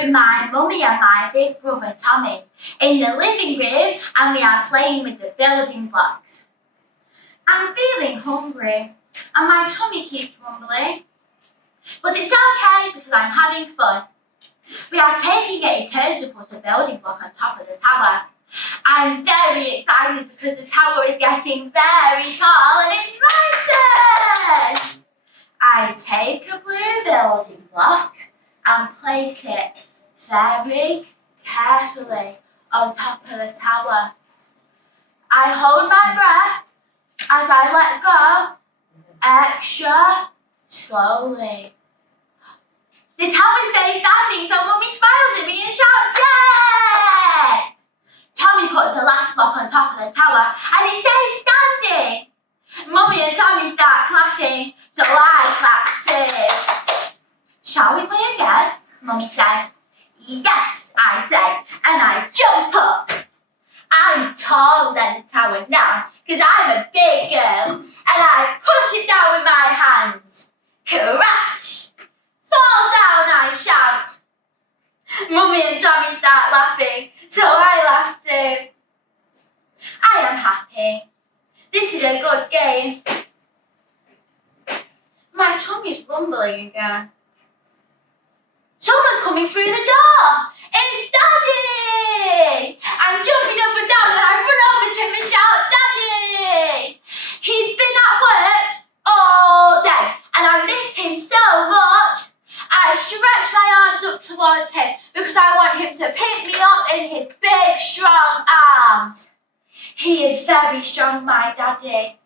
with my mummy and my big brother Tommy in the living room, and we are playing with the building blocks. I'm feeling hungry and my tummy keeps rumbling. But it's okay because I'm having fun. We are taking it in turns to put a building block on top of the tower. I'm very excited because the tower is getting very tall and it's my turn. I take a blue building block and place it very carefully on top of the tower. I hold my breath as I let go extra slowly. The tower stays standing, so Mummy smiles at me and shouts, "Yay!" Tommy puts the last block on top of the tower and it stays standing. Mummy and Tommy start clapping, so I clap too. "Shall we play again?" Mummy says. "Yes," I say, and I jump up. I'm taller than the tower now because I'm a big girl, and I push it down with my hands. Crash! Fall down, I shout. Mummy and Tommy start laughing, so I laugh too. I am happy. This is a good game. My tummy's rumbling again. Someone's coming through the door. It's Daddy! I'm jumping up and down and I run over to him and shout, "Daddy!" He's been at work all day and I missed him so much. I stretch my arms up towards him because I want him to pick me up in his big, strong arms. He is very strong, my daddy.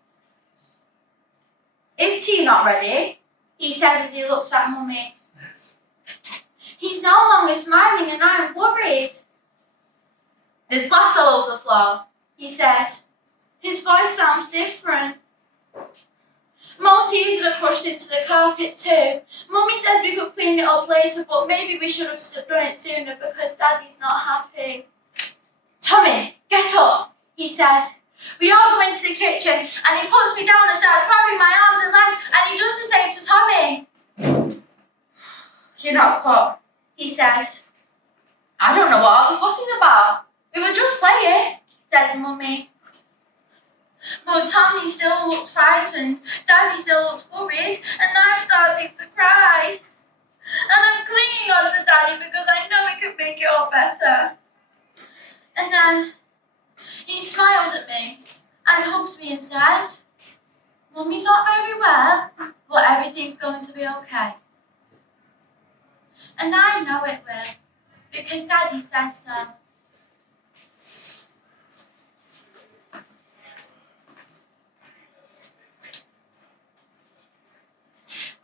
"Is tea not ready?" he says as he looks at Mummy. He's no longer smiling and I'm worried. "There's glass all over the floor," he says. His voice sounds different. Maltesers are crushed into the carpet too. Mummy says we could clean it up later, but maybe we should have done it sooner because Daddy's not happy. "Tommy, get up," he says. We all go into the kitchen and he puts me down and starts grabbing my arms and legs and he does the same to Tommy. "You're not cut," he says. "I don't know what all the fuss is about. We were just playing," says Mummy. But Tommy still looks frightened, Daddy still looks worried, and I'm starting to cry. And I'm clinging on to Daddy because I know he can make it all better. And then he smiles at me and hugs me and says, "Mummy's not very well, but everything's going to be okay." And I know it will, because Daddy says so.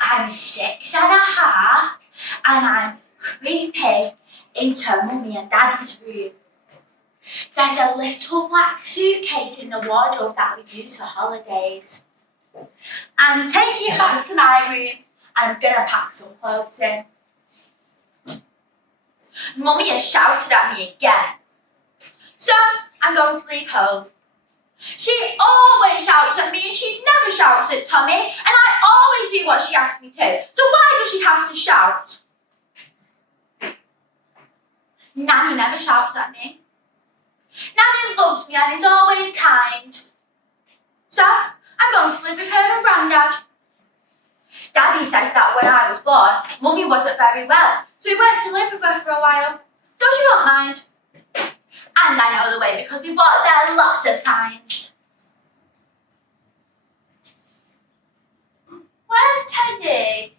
I'm 6.5 and I'm creeping into Mummy and Daddy's room. There's a little black suitcase in the wardrobe that we use for holidays. I'm taking it back to my room and I'm going to pack some clothes in. Mummy has shouted at me again. So I'm going to leave home. She always shouts at me and she never shouts at Tommy, and I always do what she asks me to. So why does she have to shout? Nanny never shouts at me. Nanny loves me and is always kind. So I'm going to live with her and Grandad. Daddy says that when I was born, Mummy wasn't very well, so we went to live with her for a while. So she won't mind. And I know the way because we walked there lots of times. Where's Teddy?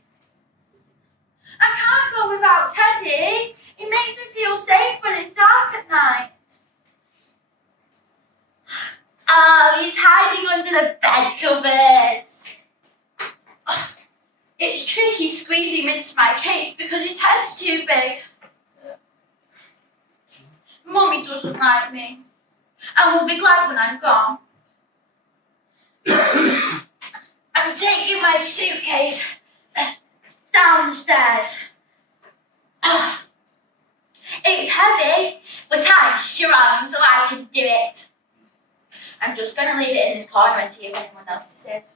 I can't go without Teddy. He makes me feel safe when it's dark at night. Oh, he's hiding under the bed covers. It's tricky squeezing him into my case because his head's too big. Mummy doesn't like me and will be glad when I'm gone. I'm taking my suitcase down the stairs. It's heavy, but I'm strong so I can do it. I'm just going to leave it in this corner and see if anyone notices.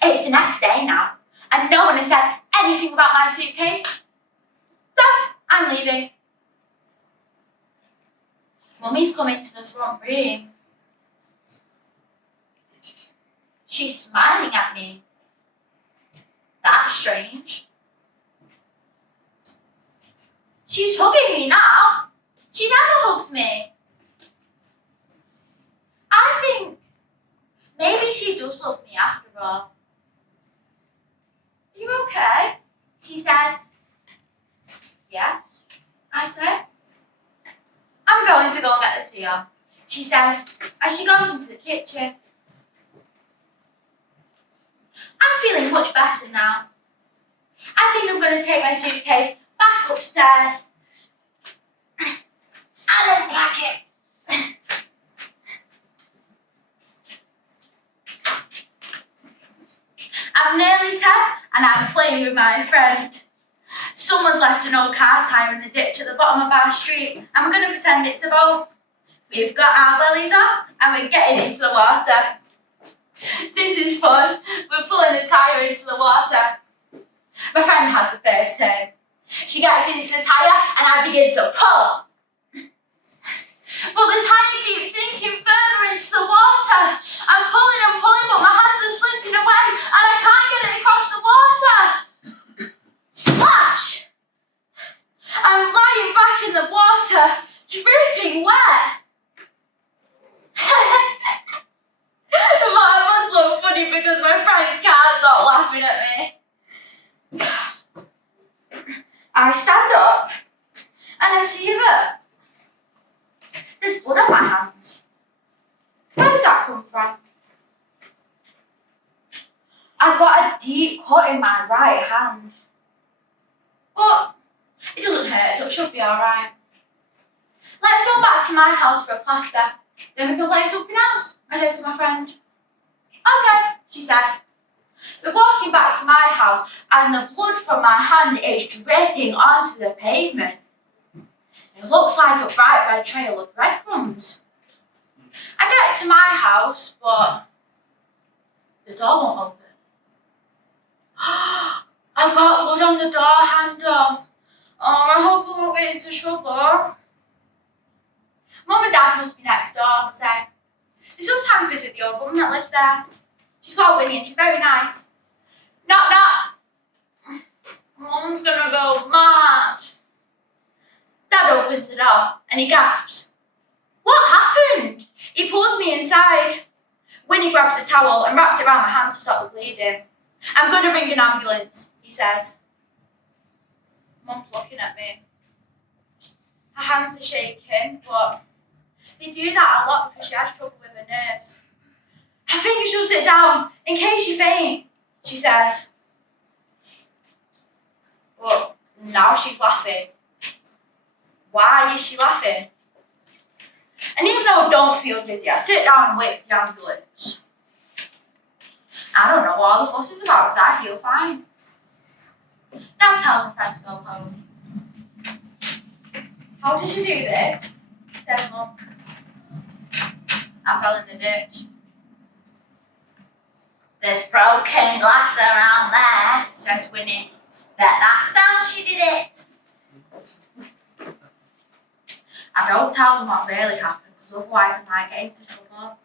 It's the next day now, and no one has said anything about my suitcase. So, I'm leaving. Mummy's come into the front room. She's smiling at me. That's strange. She's hugging me now. She never hugs me. I think maybe she does love me after all. Are you okay? She says. Yes, I say. I'm going to go and get the tea on, she says as she goes into the kitchen. I'm feeling much better now. I think I'm going to take my suitcase back upstairs and unpack it. I'm nearly 10 and I'm playing with my friend. Someone's left an old car tyre in the ditch at the bottom of our street and we're going to pretend it's a boat. We've got our wellies on and we're getting into the water. This is fun. We're pulling the tyre into the water. My friend has the first turn. She gets into the tyre and I begin to pull. But the tyre keeps sinking further into the water. I'm pulling, but my hands are slipping away and I can't get it across the water. Splash! I'm lying back in the water, dripping wet. But it must look funny because my friend can't stop laughing at me. I stand up and I see that there's blood on my hands. Where did that come from? I've got a deep cut in my right hand. But it doesn't hurt, so it should be alright. Let's go back to my house for a plaster. Then we can play something else, I say to my friend. Okay, she says. We're walking back to my house and the blood from my hand is dripping onto the pavement. It looks like a bright red trail of breadcrumbs. I get to my house, but the door won't open. I've got blood on the door handle. Oh, I hope I won't get into trouble. Mum and Dad must be next door, I say. They sometimes visit the old woman that lives there. She's called Winnie and she's very nice. Knock, knock. Mum's gonna go mad. Dad opens the door and he gasps. What happened? He pulls me inside. Winnie grabs a towel and wraps it around my hand to stop the bleeding. I'm going to ring an ambulance, he says. Mum's looking at me. Her hands are shaking, but they do that a lot because she has trouble with her nerves. I think you should sit down in case you faint, she says. But now she's laughing. Why is she laughing? And even though I don't feel dizzy, I sit down and wait for the ambulance. I don't know what all the fuss is about because I feel fine. Dad tells my friend to go home. How did you do this? Says Mum. I fell in the ditch. There's broken glass around there, says Winnie. Bet that's how she did it. I don't tell them what really happened because otherwise I might get into trouble.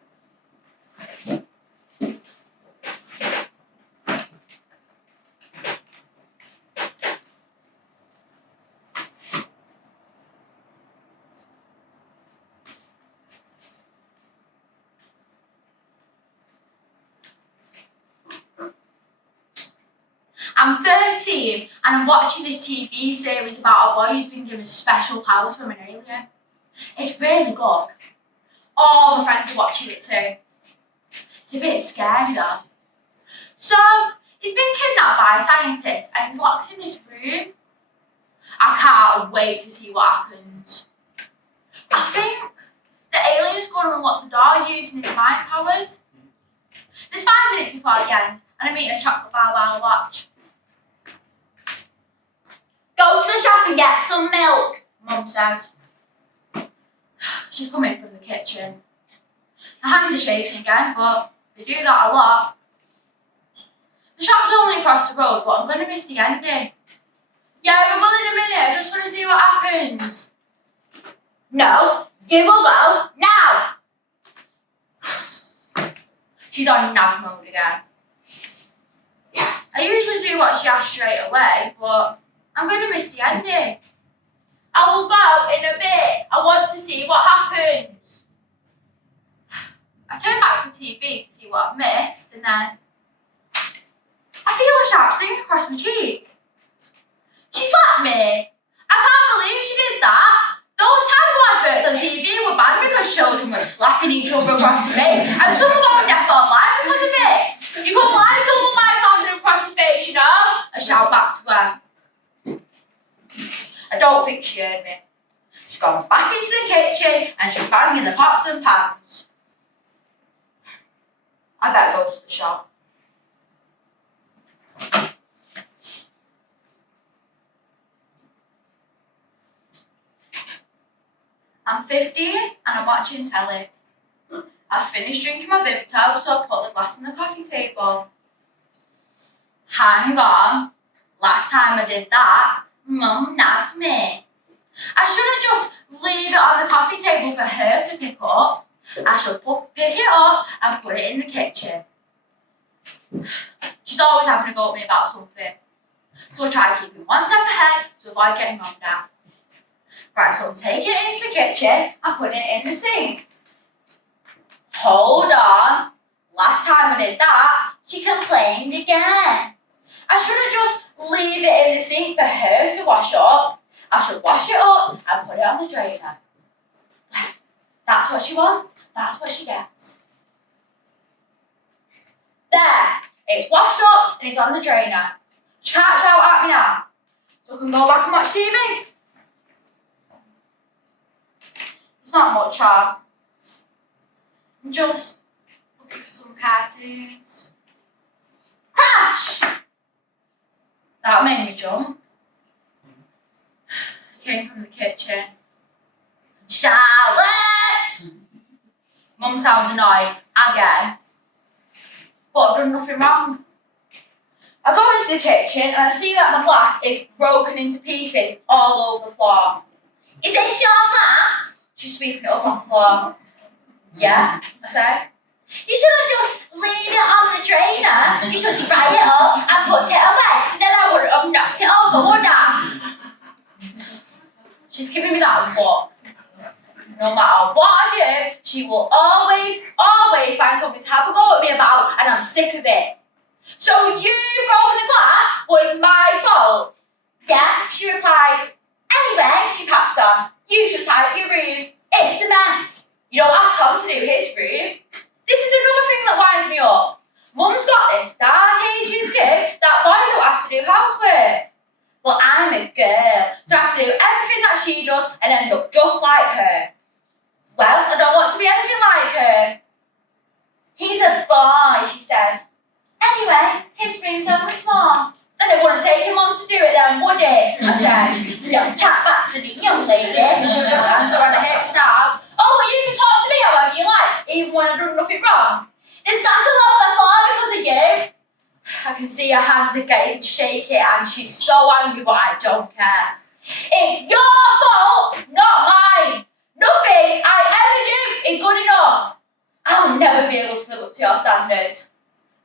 I'm 13 and I'm watching this TV series about a boy who's been given special powers from an alien. It's really good. All my friends are watching it too. It's a bit scary though. So, he's been kidnapped by scientists and he's locked in this room. I can't wait to see what happens. I think the alien's going to unlock the door using his mind powers. There's 5 minutes before the end and I'm eating a chocolate bar while I watch. Go to the shop and get some milk, Mum says. She's coming from the kitchen. Her hands are shaking again, but they do that a lot. The shop's only across the road, but I'm going to miss the ending. Yeah, we will in a minute. I just want to see what happens. No, you will go now. She's on nag mode again. I usually do what she asks straight away, but I'm going to miss the ending. I will go in a bit. I want to see what happens. I turn back to the TV to see what I've missed, and then I feel a sharp sting across my cheek. She slapped me. I can't believe she did that. Those type of adverts on TV were banned because children were slapping each other across the face, and some were going deaf online because of it. You couldn't lie someone by slapping them across the face, you know? I shout back to her. I don't think she heard me. She's gone back into the kitchen and she's banging the pots and pans. I better go to the shop. I'm 15 and I'm watching telly. I've finished drinking my Vimto, so I put the glass on the coffee table. Hang on. Last time I did that, Mum nagged me. I shouldn't just leave it on the coffee table for her to pick up. I should pick it up and put it in the kitchen. She's always having a go at me about something. So I try keeping one step ahead to avoid getting wrong down. Right, so I'm taking it into the kitchen and putting it in the sink. Hold on. Last time I did that, she complained again. I shouldn't just leave it in the sink for her to wash up. I should wash it up and put it on the drainer. That's what she wants. That's what she gets. There. It's washed up and it's on the drainer. She can't shout at me now. So I can go back and watch TV. It's not much on. I'm just looking for some cartoons. Crash! That made me jump. Came from the kitchen. Charlotte! Mum sounds annoyed again. But I've done nothing wrong. I go into the kitchen and I see that my glass is broken into pieces all over the floor. Is this your glass? She's sweeping it up off the floor. Yeah, I said. You shouldn't just leave it on the drainer. You should dry it up and put it away. Then I wouldn't have knocked it over, would I? She's giving me that look. No matter what I do, she will always find something to have a go at me about, and I'm sick of it. So you broke the glass, but it's my fault. Yeah, she replies. Anyway, she paps on, you should tidy your room. It's a mess. You don't ask Tom to do his room. This is another thing that winds me up. Mum's got this dark ages view that boys don't have to do housework. But I'm a girl, so I have to do everything that she does and end up just like her. Well, I don't want to be anything like her. He's a boy, she says. Anyway, his room's only small. Then it wouldn't take him long to do it then, would it? I said. Don't chat back to the young lady. Your hands are on her hips now. Oh, well, you can talk to me however you like, even when I've done nothing wrong. This glass is all my fault because of you. I can see her hands are getting shaky and she's so angry, but I don't care. It's your fault, not mine. Nothing I ever do is good enough. I'll never be able to live up to your standards.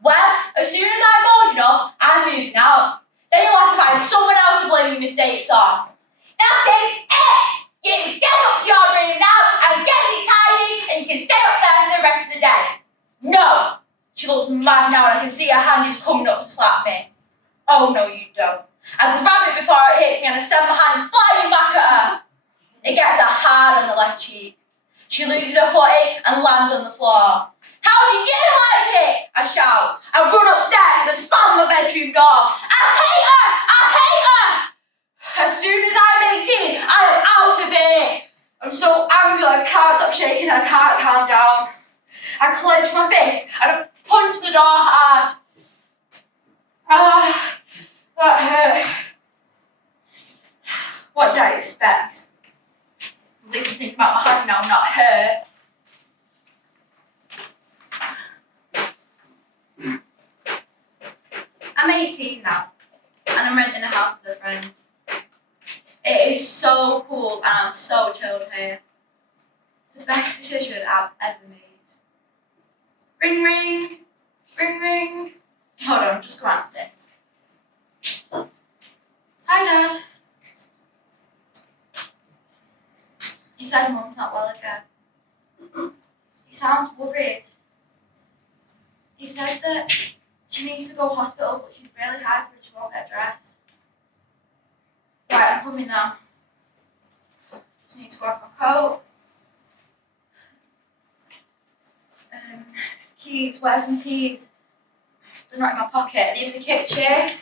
Well, as soon as I'm old enough, I'm moving out. Then you'll have to find someone else to blame your mistakes on. That is it! You get up to your room now and get it tidy and you can stay up there for the rest of the day. No! She looks mad now and I can see her hand is coming up to slap me. Oh no you don't. I grab it before it hits me and I send my hand flying back at her. It gets her hard on the left cheek. She loses her footing and lands on the floor. How do you like it? I shout. I run upstairs and I slam my bedroom door. I hate her! I hate her! As soon as I'm 18, I am out of here. I'm so angry I can't stop shaking, I can't calm down. I clench my fist and I punch the door hard. Ah, that hurt. What did I expect? At least I'm thinking about my hand now, not her. I'm 18 now, and I'm renting a house with a friend. It is so cool, and I'm so chilled here. It's the best decision I've ever made. Ring, ring, ring, ring. Hold on, just go downstairs. Hi, Dad. He said Mum's not well again. He sounds worried. He said that she needs to go to hospital, but she's really hungry and she won't get dressed. Right, I'm coming now. Just need to grab my coat. Keys, where's my keys? They're not in my pocket, they're in the kitchen.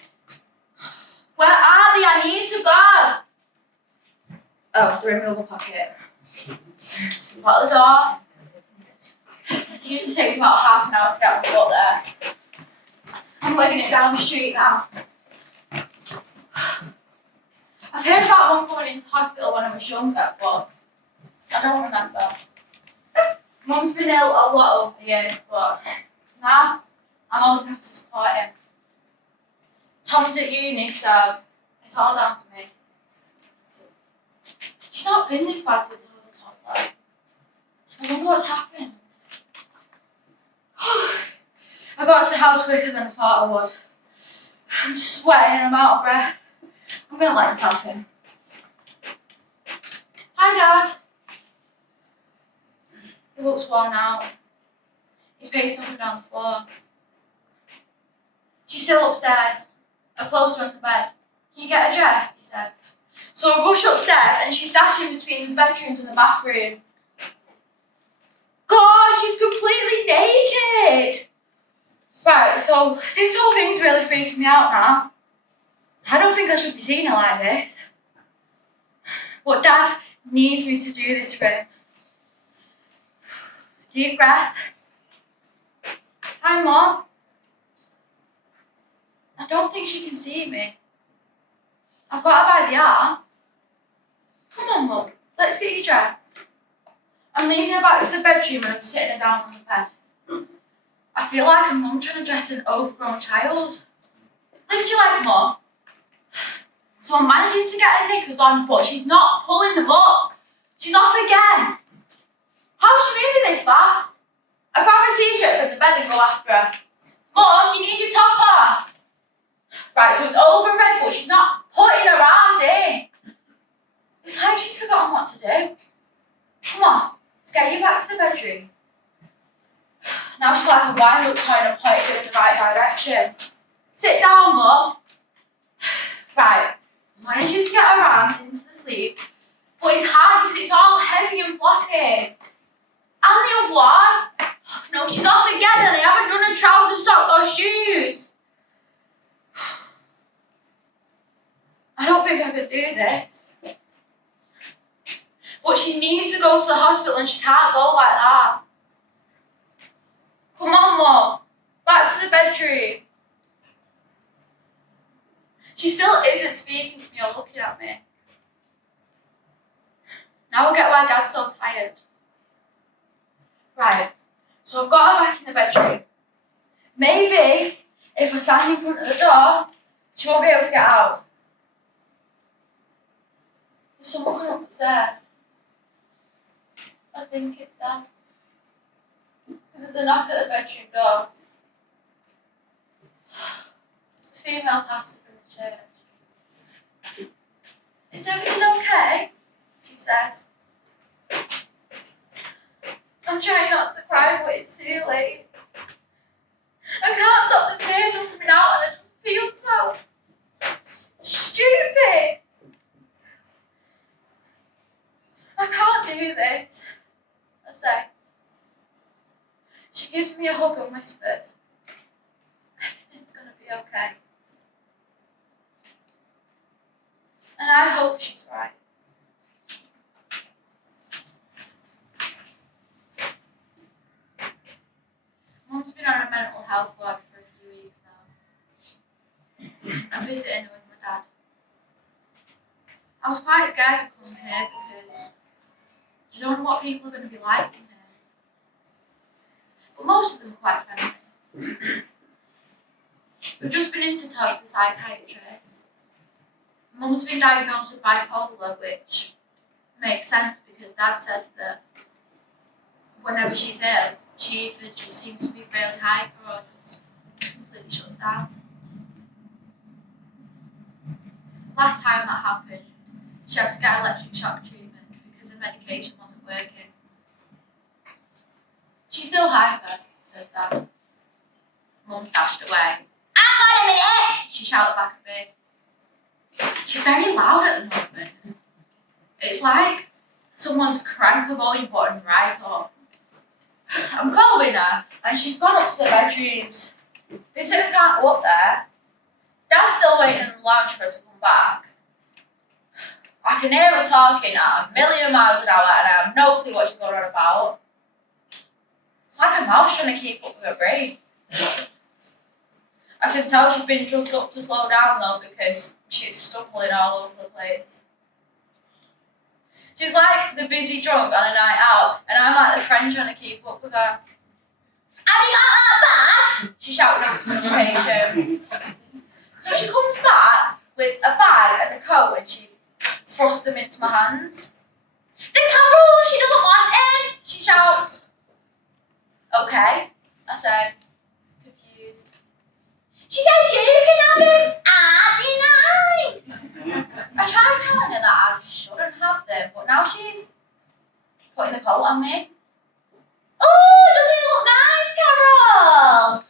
Where are they? I need to go. Oh, they're in my other pocket. Lock the door. It usually takes about half an hour to get my foot there. I'm legging it down the street now. I've heard about one going into hospital when I was younger, but I don't remember. Mum's been ill a lot over the years, but now I'm old enough to support him. Tom's at uni, so it's all down to me. She's not been this bad since I was a toddler. I wonder what's happened. I got to the house quicker than I thought I would. I'm sweating and I'm out of breath. I'm going to let myself in. Hi, Dad. He looks worn out. He's pacing up and down the floor. She's still upstairs. I closed her on the bed. Can you get her dressed? He says. So I rush upstairs and she's dashing between the bedrooms and the bathroom. God, she's completely naked! Right, so this whole thing's really freaking me out now. I don't think I should be seeing her like this. But Dad needs me to do this for him. Deep breath. Hi, Mom. I don't think she can see me. I've got her by the arm. Come on, Mum. Let's get you dressed. I'm leading her back to the bedroom and I'm sitting her down on the bed. I feel like a mum trying to dress an overgrown child. Lift your leg, Mum. So I'm managing to get her knickers on, but she's not pulling them up. She's off again. How's she moving this fast? I grab a t-shirt from the bed and go after her. Mum, you need your top on. Right, so it's over red, but she's not putting her arms in. It's like she's forgotten what to do. Come on, let's get you back to the bedroom. Now she's like a wind-up toy and I'm pointing in the right direction. Sit down, Mum. Right, managing to get her arms into the sleeve, but it's hard because it's all heavy and floppy. And the other one. No, she's off again and I haven't done her trousers, socks or shoes. I don't think I could do this. But she needs to go to the hospital and she can't go like that. Come on, Mum. Back to the bedroom. She still isn't speaking to me or looking at me. Now I get why Dad's so tired. Right, so I've got her back in the bedroom. Maybe if I stand in front of the door, she won't be able to get out. There's someone coming up the stairs. I think it's Dad. Because there's a knock at the bedroom door. It's a female pastor from the church. Is everything okay? She says. I'm trying not to cry, but it's too late. I can't stop the tears from coming out and I just feel so stupid. I can't do this, I say. She gives me a hug and whispers, everything's gonna be okay. And I hope she's right. Mum's been on a mental health ward for a few weeks now. I'm visiting her with my dad. I was quite scared to come here because you don't know what people are going to be like in here. But most of them are quite friendly. We've just been in to talk to the psychiatrist. Mum's been diagnosed with bipolar, which makes sense because Dad says that whenever she's ill, she either just seems to be really hyper or just completely shuts down. Last time that happened, she had to get electric shock treatment because her medication wasn't working. She's still hyper, says Dad. Mum's dashed away. Hang on a minute! She shouts back at me. She's very loud at the moment. It's like someone's cranked the volume button right up. I'm following her, and she's gone up to the bedrooms. Visitors can't go up there. Dad's still waiting in the lounge for us to come back. I can hear her talking at 1,000,000 miles an hour, and I have no clue what she's going on about. It's like a mouse trying to keep up with her brain. I can tell she's been drugged up to slow down though because she's stumbling all over the place. She's like the busy drunk on a night out, and I'm like the friend trying to keep up with her. Have you got that bag? She shouted up to the patient. So she comes back with a bag and a coat and she thrusts them into my hands. The Carol, she doesn't want it, she shouts. Okay, I said, confused. She said you can have them. Ah, be nice. I tried telling her that I shouldn't have them, but now she's putting the coat on me. Oh, doesn't it look nice, Carol?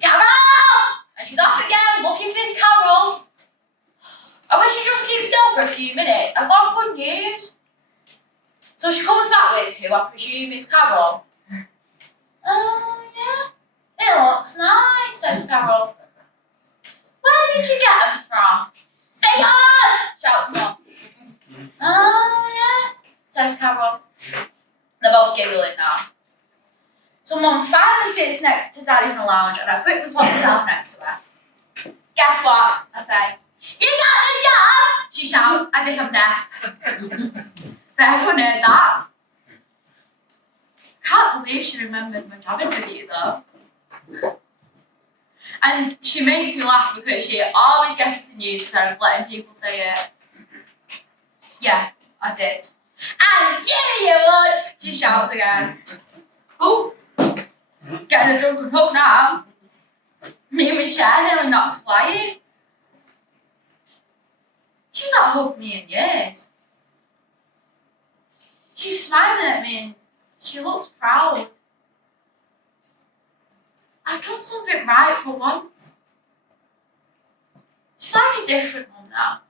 Carol! And she's off again, looking for this Carol. I wish she'd just keep still for a few minutes. I've got good news. So she comes back with who I presume is Carol. Oh, yeah, it looks nice, says Carol. Where did you get them from? They're yours, shouts Mum. Oh, yeah, says Carol. They're both giggling now. So Mum finally sits next to Dad in the lounge and I quickly put myself next to her. Guess what? I say. You got the job! She shouts as if I'm deaf. But everyone heard that. Can't believe she remembered my job interview though. And she makes me laugh because she always guesses the news instead of letting people say it. Yeah, I did. And yeah, you would! She shouts again. Oh, getting a drunken hug now. Me and my chair nearly knocked flying. She's not hugged me in years. She's smiling at me and she looks proud. I've done something right for once. She's like a different mum now.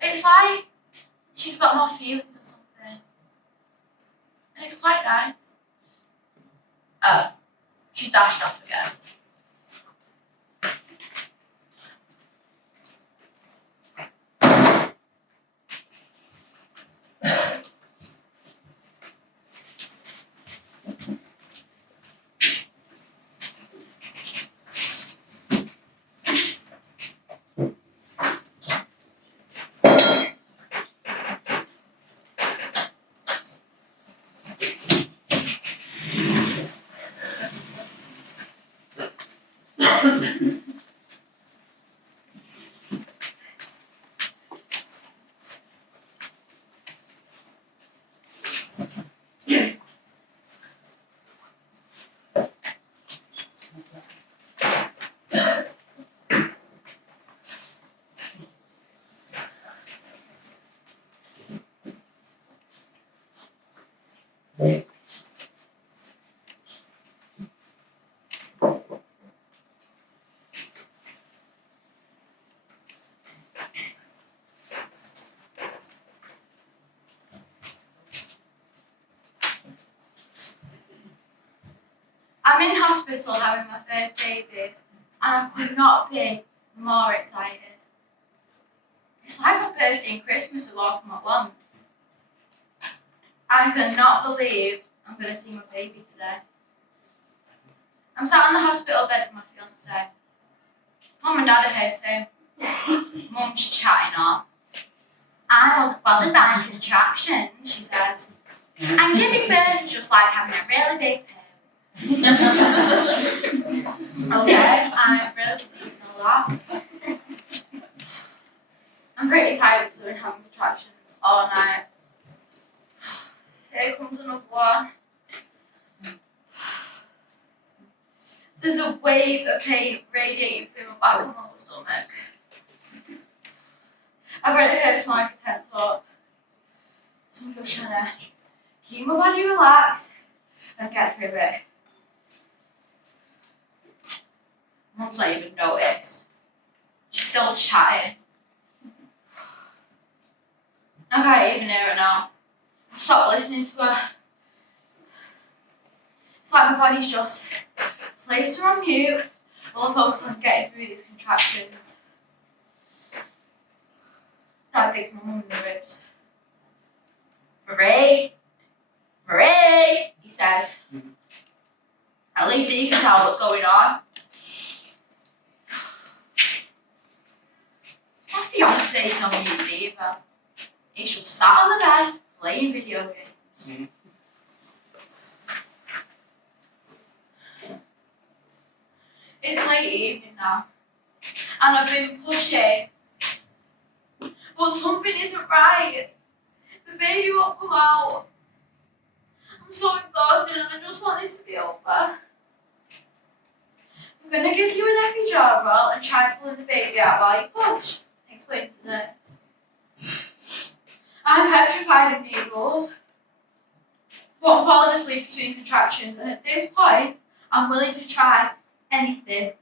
It's like she's got more feelings or something. And it's quite nice. Oh, she's dashed off again. I'm in hospital having my first baby, and I could not be more excited. It's like my birthday and Christmas have all come at once. I cannot believe I'm going to see my baby today. I'm sat on the hospital bed with my fiance. Mum and Dad are here too. Mum's chatting on. I wasn't bothered by contractions, she says. And giving birth is just like having a really big poo. Okay, I'm really pleased to know that. I'm pretty tired of doing having contractions all night. Here comes another one. There's a wave of pain radiating through my back and lower stomach. I've already hurt my life for 10 up. So I'm just trying to keep my body relaxed and get through it. Mum's not even noticed. She's still chatting. I can't even hear her now. I've stopped listening to her. It's like my body's just placed her on mute while I focus on getting through these contractions. Dad picks my mum in the ribs. Marie! Marie! He says. At least he can tell what's going on. My fiance's no use either. He's just sat on the bed playing video games. It's late evening now, and I've been pushing, but something isn't right. The baby won't come out. I'm so exhausted and I just want this to be over. I'm going to give you an epidural and try pulling the baby out while you push, explained to the nurse. I'm petrified of needles, but I'm falling asleep between contractions, and at this point, I'm willing to try anything.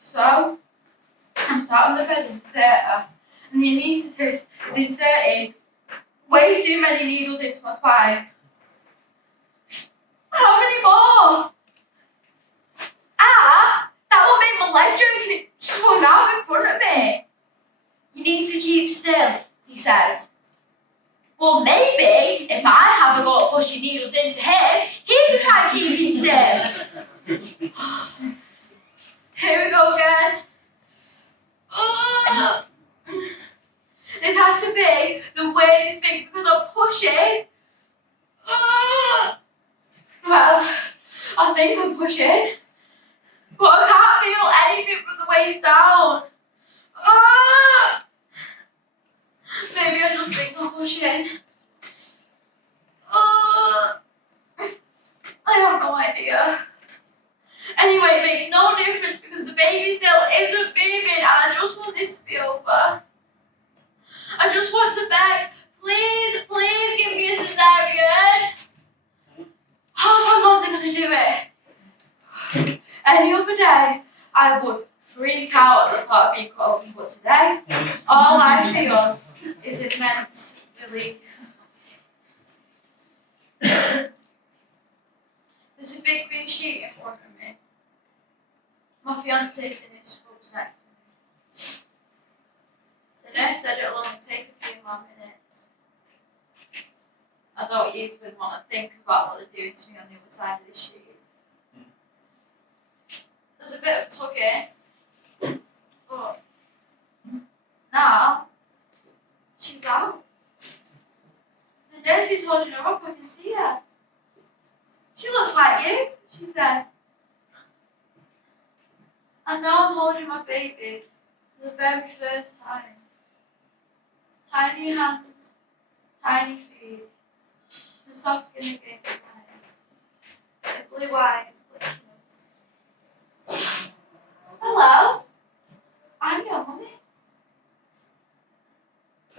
So, I'm sat on the bed in the theatre, and the anaesthetist is inserting way too many needles into my spine. How many more? Ah! That one made my leg jerk and it swung out in front of me. You need to keep still, he says. Well, maybe if I have a go at pushing needles into him, he can try keeping still. Here we go again. This has to be the weirdest thing because I'm pushing. Well, I think I'm pushing, but I can't feel anything from the waist down. Maybe I just think I'm pushing. I have no idea. Anyway, it makes no difference because the baby still isn't moving and I just want this to be over. I just want to beg, please, please give me a cesarean. Oh, thank God they're going to do it. Any other day, I would freak out at the thought of being cut open, but today, all I feel is immense relief. There's a big green sheet in front of me. My fiance's in his scrubs next to me. The nurse said it'll only take a few more minutes. I don't even want to think about what they're doing to me on the other side of this sheet. There's a bit of tugging, but now she's out. The nurse is holding her up, I can see her. She looks like you, she says. And now I'm holding my baby for the very first time. Tiny hands, tiny feet, the soft skin against my head, the blue eyes blinking. Hello, I'm your mummy.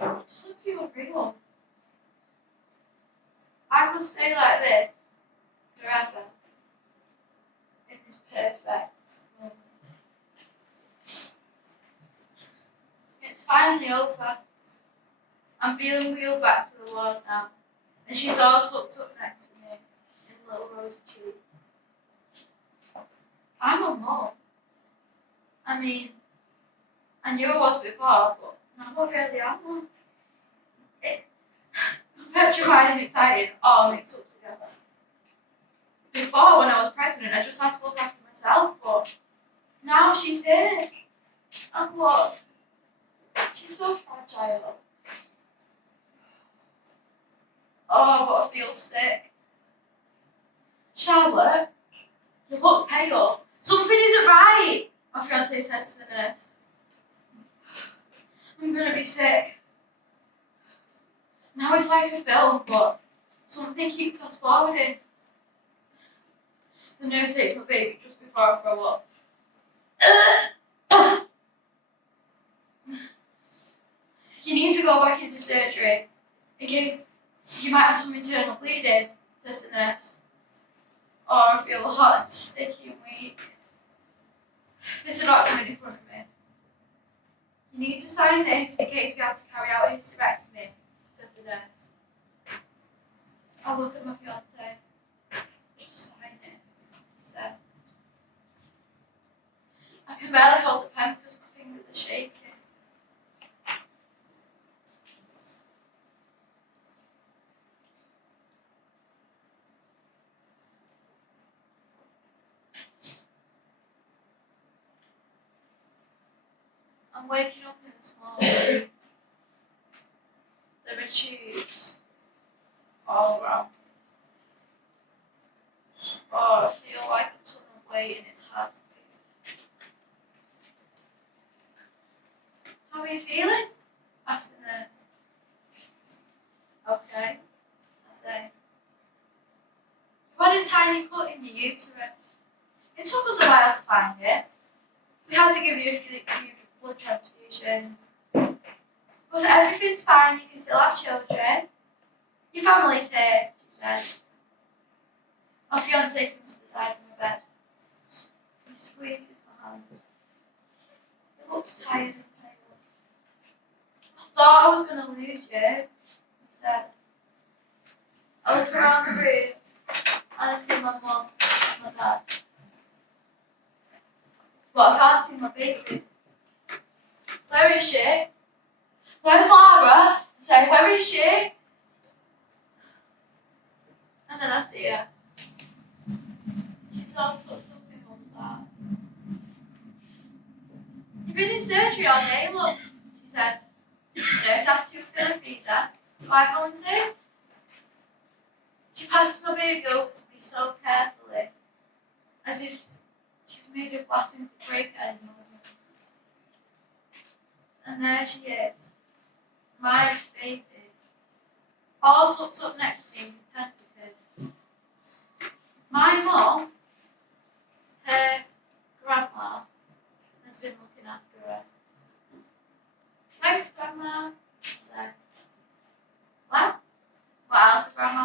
It doesn't feel real. I could stay like this forever in this perfect moment. It's finally over. I'm feeling wheeled back to the world now, and she's all tucked up next to me in little rosy cheeks. I'm a mum. I mean, I knew I was before, but now I really am one. I'm petrified and excited, all mixed up together. Before, when I was pregnant, I just had to look after myself, but now she's here. And look, she's so fragile. Oh, but I feel sick. Charlotte, You look pale. Something isn't right, my fiance says to the nurse. I'm gonna be sick. Now it's like a film, but something keeps fast forwarding. The nurse takes my baby just before I throw up. You need to go back into surgery. Okay, you might have some internal bleeding, says the nurse. Oh, I feel hot and sticky and weak. There's a document in front of me. You need to sign this in case we have to carry out a hysterectomy, says the nurse. I look at my fiance. Just sign it, he says. I can barely hold the pen because my fingers are shaking. I'm waking up in a small room. There are tubes all around me. Oh, I feel like a ton of weight and it's hard to move. How are you feeling? Asked the nurse. Okay, I say. You had a tiny cut in your uterus. It took us a while to find it. We had to give you a few blood transfusions. But everything's fine, you can still have children. Your family's here, she said. Our fiance comes to the side of my bed. He squeezes my hand. He looks tired and pale. I thought I was going to lose you, he says. I look around the room and I see my mum and my dad. But I can't see my baby. Where is she? Where's Lara? I say, where is she? And then I see her. She's all sorts of in mum's arms. You've been in surgery all day, look, she says. The nurse asked who was going to feed her, so I volunteered. She passes my baby over to me so carefully, as if she's made of glass and could break at any moment. And there she is, my baby, all tucked up next to me and content because my mum, her grandma, has been looking after her. Thanks, Grandma, I said. Well, what else has Grandma